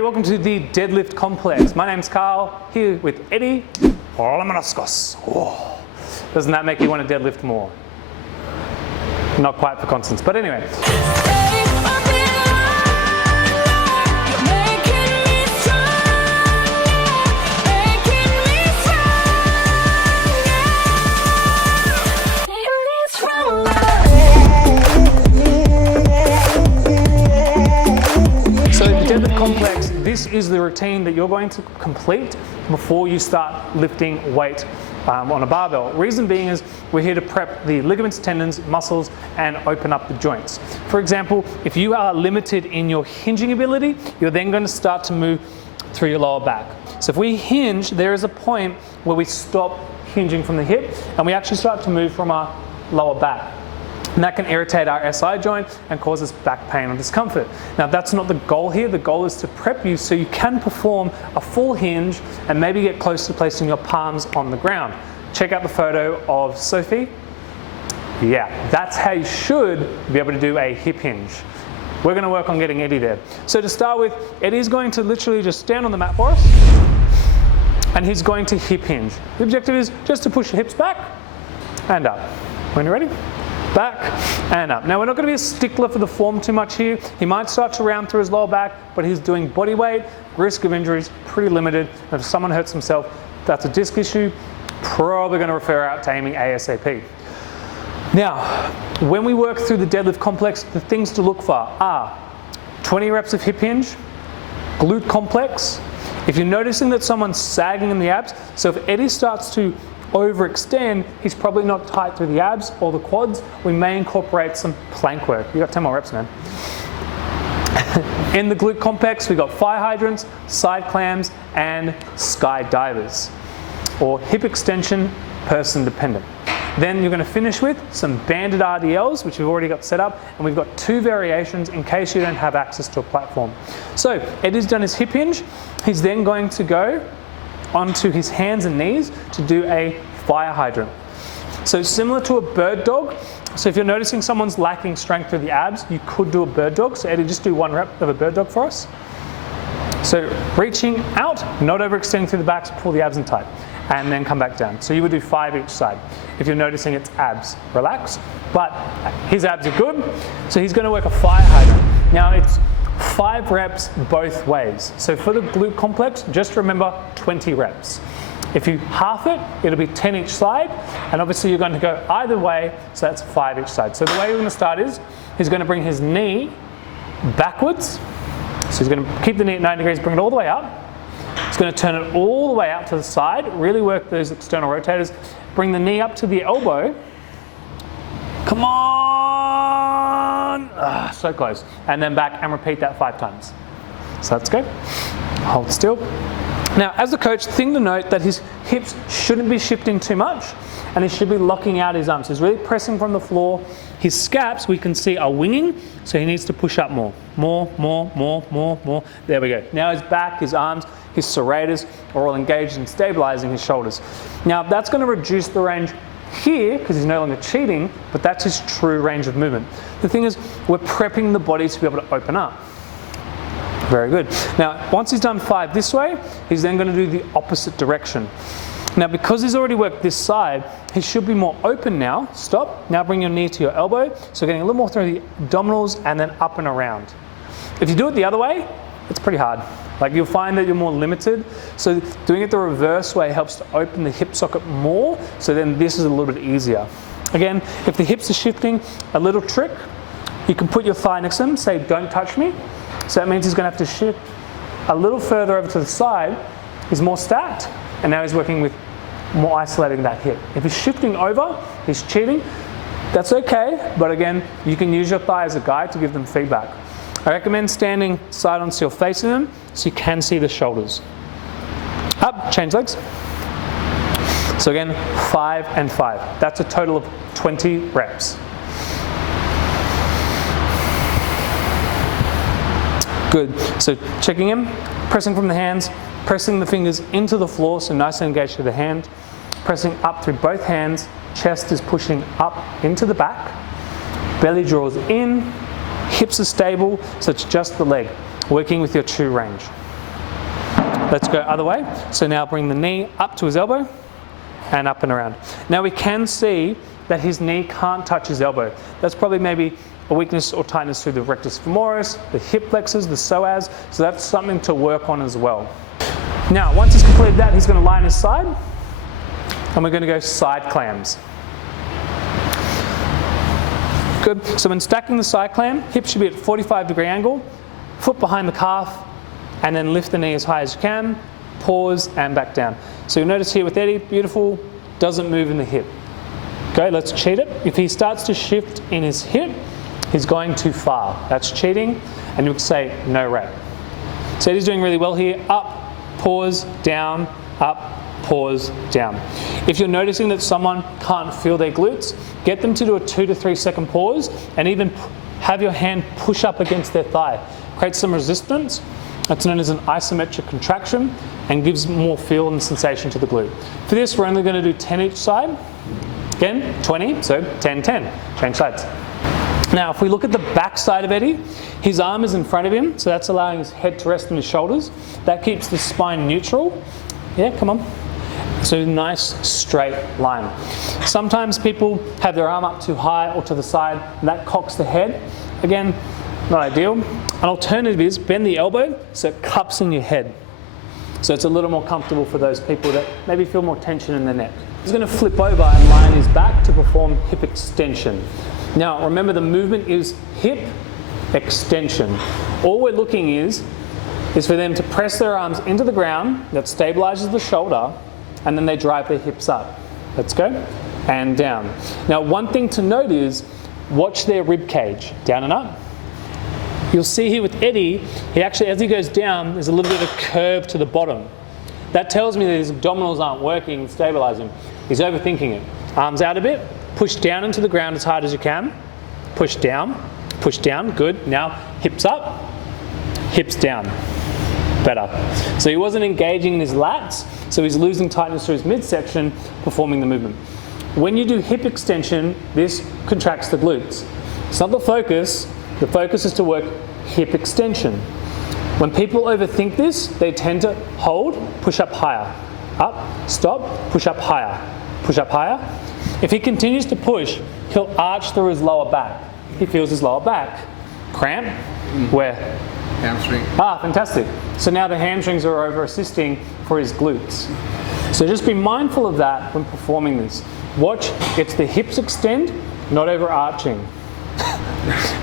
everybody, welcome to the Deadlift Complex. My name's Karl, here with Eddie. Oh, doesn't that make you want to deadlift more? Not quite for Constance, but anyway. Complex, this is the routine that you're going to complete before you start lifting weight on a barbell. Reason being is we're here to prep the ligaments, tendons, muscles, and open up the joints. For example, if you are limited in your hinging ability, you're then going to start to move through your lower back. So if we hinge, there is a point where we stop hinging from the hip and we actually start to move from our lower back. And that can irritate our SI joint and cause us back pain or discomfort. Now that's not the goal here. The goal is to prep you so you can perform a full hinge and maybe get close to placing your palms on the ground. Check out the photo of Sophie. Yeah, that's how you should be able to do a hip hinge. We're going to work on getting Eddie there. So to start with, Eddie's going to literally just stand on the mat for us and he's going to hip hinge. The objective is just to push the hips back and up. When you're ready? Back and up. Now we're not going to be a stickler for the form too much here. He might start to round through his lower back, but he's doing body weight, risk of injury is pretty limited. If someone hurts himself, that's a disc issue, probably going to refer out to aiming ASAP. Now, when we work through the deadlift complex, the things to look for are 20 reps of hip hinge, glute complex. If you're noticing that someone's sagging in the abs, so if Eddie starts to overextend, he's probably not tight through the abs or the quads, we may incorporate some plank work. You got 10 more reps, man. In the glute complex, we got fire hydrants, side clams, and skydivers, or hip extension, person dependent. Then you're going to finish with some banded RDLs, which we've already got set up, and we've got 2 variations in case you don't have access to a platform. So Eddie's done his hip hinge. He's then going to go onto his hands and knees to do a fire hydrant. So similar to a bird dog. So if you're noticing someone's lacking strength through the abs, you could do a bird dog. So Eddie, just do 1 rep of a bird dog for us. So reaching out, not overextending through the back, so pull the abs in tight, and then come back down. So you would do 5 each side. If you're noticing it's abs, relax. But his abs are good, so he's going to work a fire hydrant. Now it's 5 reps both ways. So for the glute complex, just remember 20 reps. If you half it, it'll be 10 each side, and obviously you're going to go either way, so that's 5 each side. So the way we're going to start is, he's going to bring his knee backwards. So he's going to keep the knee at 90 degrees, bring it all the way up. He's going to turn it all the way out to the side, really work those external rotators. Bring the knee up to the elbow. Come on! So close. And then back and repeat that 5 times. So let's go. Hold still. Now, as a coach, thing to note that his hips shouldn't be shifting too much and he should be locking out his arms. So he's really pressing from the floor. His scaps, we can see, are winging, so he needs to push up more. More. There we go. Now his back, his arms, his serrators are all engaged in stabilizing his shoulders. Now, that's going to reduce the range here because he's no longer cheating, but that's his true range of movement. The thing is, we're prepping the body to be able to open up. Very good. Now, once he's done 5 this way, he's then going to do the opposite direction. Now, because he's already worked this side, he should be more open now. Stop. Now bring your knee to your elbow. So getting a little more through the abdominals and then up and around. If you do it the other way, it's pretty hard. Like, you'll find that you're more limited. So doing it the reverse way helps to open the hip socket more. So then this is a little bit easier. Again, if the hips are shifting, a little trick, you can put your thigh next to him, say, don't touch me. So that means he's going to have to shift a little further over to the side. He's more stacked, and now he's working with more isolating that hip. If he's shifting over, he's cheating. That's okay, but again, you can use your thigh as a guide to give them feedback. I recommend standing side on so you're facing them so you can see the shoulders. Up, change legs. So again, 5 and 5. That's a total of 20 reps. Good. So checking in, pressing from the hands, pressing the fingers into the floor, so nice and engaged to the hand. Pressing up through both hands, chest is pushing up into the back. Belly draws in, hips are stable, so it's just the leg, working with your true range. Let's go other way. So now bring the knee up to his elbow and up and around. Now we can see that his knee can't touch his elbow. That's probably maybe a weakness or tightness through the rectus femoris, the hip flexors, the psoas, so that's something to work on as well. Now, once he's completed that, he's going to lie on his side, and we're going to go side clams. Good. So when stacking the side clam, hips should be at 45-degree angle, foot behind the calf, and then lift the knee as high as you can, pause, and back down. So you'll notice here with Eddie, beautiful, doesn't move in the hip. Okay, let's cheat it. If he starts to shift in his hip, he's going too far. That's cheating, and you would say no rep. So Eddie's doing really well here. Up, pause, down, up, pause, down. If you're noticing that someone can't feel their glutes, get them to do a 2 to 3 second pause, and even have your hand push up against their thigh. Create some resistance. That's known as an isometric contraction and gives more feel and sensation to the glute. For this, we're only going to do 10 each side. Again, 20, so 10, 10. Change sides. Now, if we look at the back side of Eddie, his arm is in front of him, so that's allowing his head to rest on his shoulders. That keeps the spine neutral. Yeah, come on. So nice straight line. Sometimes people have their arm up too high or to the side, and that cocks the head. Again, not ideal. An alternative is bend the elbow so it cups in your head. So it's a little more comfortable for those people that maybe feel more tension in their neck. He's going to flip over and lie on his back to perform hip extension. Now remember, the movement is hip extension. All we're looking is for them to press their arms into the ground, that stabilizes the shoulder, and then they drive their hips up. Let's go, and down. Now one thing to note is, watch their rib cage, down and up. You'll see here with Eddie, he actually, as he goes down, there's a little bit of a curve to the bottom. That tells me that his abdominals aren't working and stabilizing. He's overthinking it. Arms out a bit, push down into the ground as hard as you can. Push down, good. Now hips up, hips down. Better. So he wasn't engaging in his lats, so he's losing tightness through his midsection performing the movement. When you do hip extension, this contracts the glutes. It's not the focus is to work hip extension. When people overthink this, they tend to hold, push up higher. Up, stop, push up higher. Push up higher. If he continues to push, he'll arch through his lower back. He feels his lower back. Cramp? Where? Hamstring. Ah, fantastic. So now the hamstrings are over assisting for his glutes. So just be mindful of that when performing this. Watch, it's the hips extend, not overarching.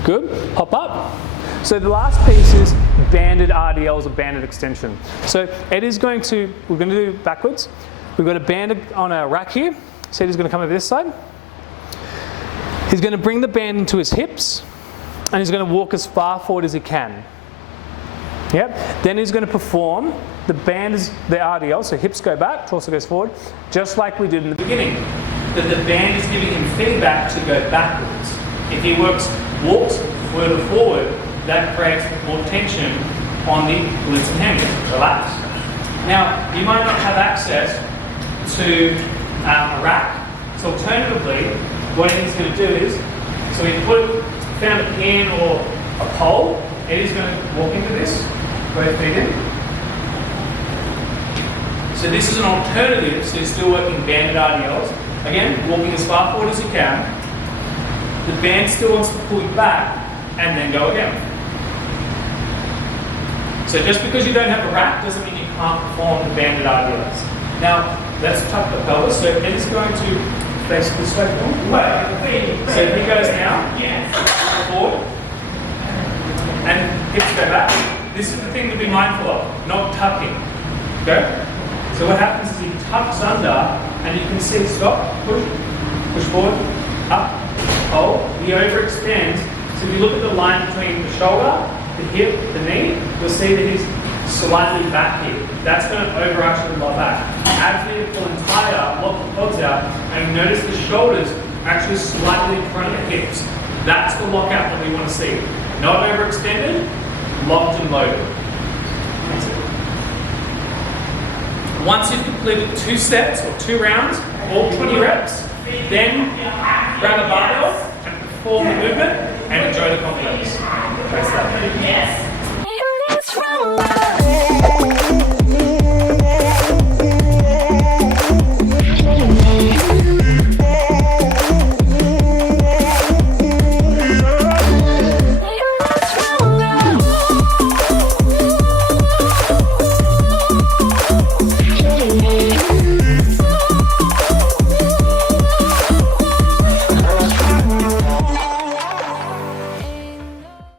Good, hop up. So the last piece is banded RDLs or banded extension. So Eddie's we're going to do backwards. We've got a band on a rack here. So Eddie's going to come over this side. He's going to bring the band into his hips, and he's going to walk as far forward as he can. Yep. Then he's going to perform the band is the RDL, so hips go back, torso goes forward, just like we did in the beginning. That the band is giving him feedback to go backwards. If he walks further forward, that creates more tension on the glutes and hamstrings. Relax. Now, you might not have access to a rack, so alternatively, what he's going to do is, so he found a pin or a pole, and he's going to walk into this, both feet in. So this is an alternative, so you're still working banded RDLs. Again, walking as far forward as you can. The band still wants to pull you back, and then go again. So just because you don't have a rack doesn't mean you can't perform the banded RDLs. Now, let's tuck the pelvis. So Eddie's going to face this way. So if he goes now, forward, and hips go back. This is the thing to be mindful of, not tucking. Okay? So what happens is he tucks under, and you can see, stop, push forward, up, hold. He overextends. So if you look at the line between the shoulder, the hip, the knee, you'll see that he's slightly back here. That's going to overarch the lower back. As we pull entire, lock the quads out, and notice the shoulders actually slightly in front of the hips. That's the lockout that we want to see. Not overextended, locked and loaded. That's it. Once you've completed 2 sets or 2 rounds, all 20 reps, then grab a barbell and perform the movement and enjoy the confidence. Press that. Yes.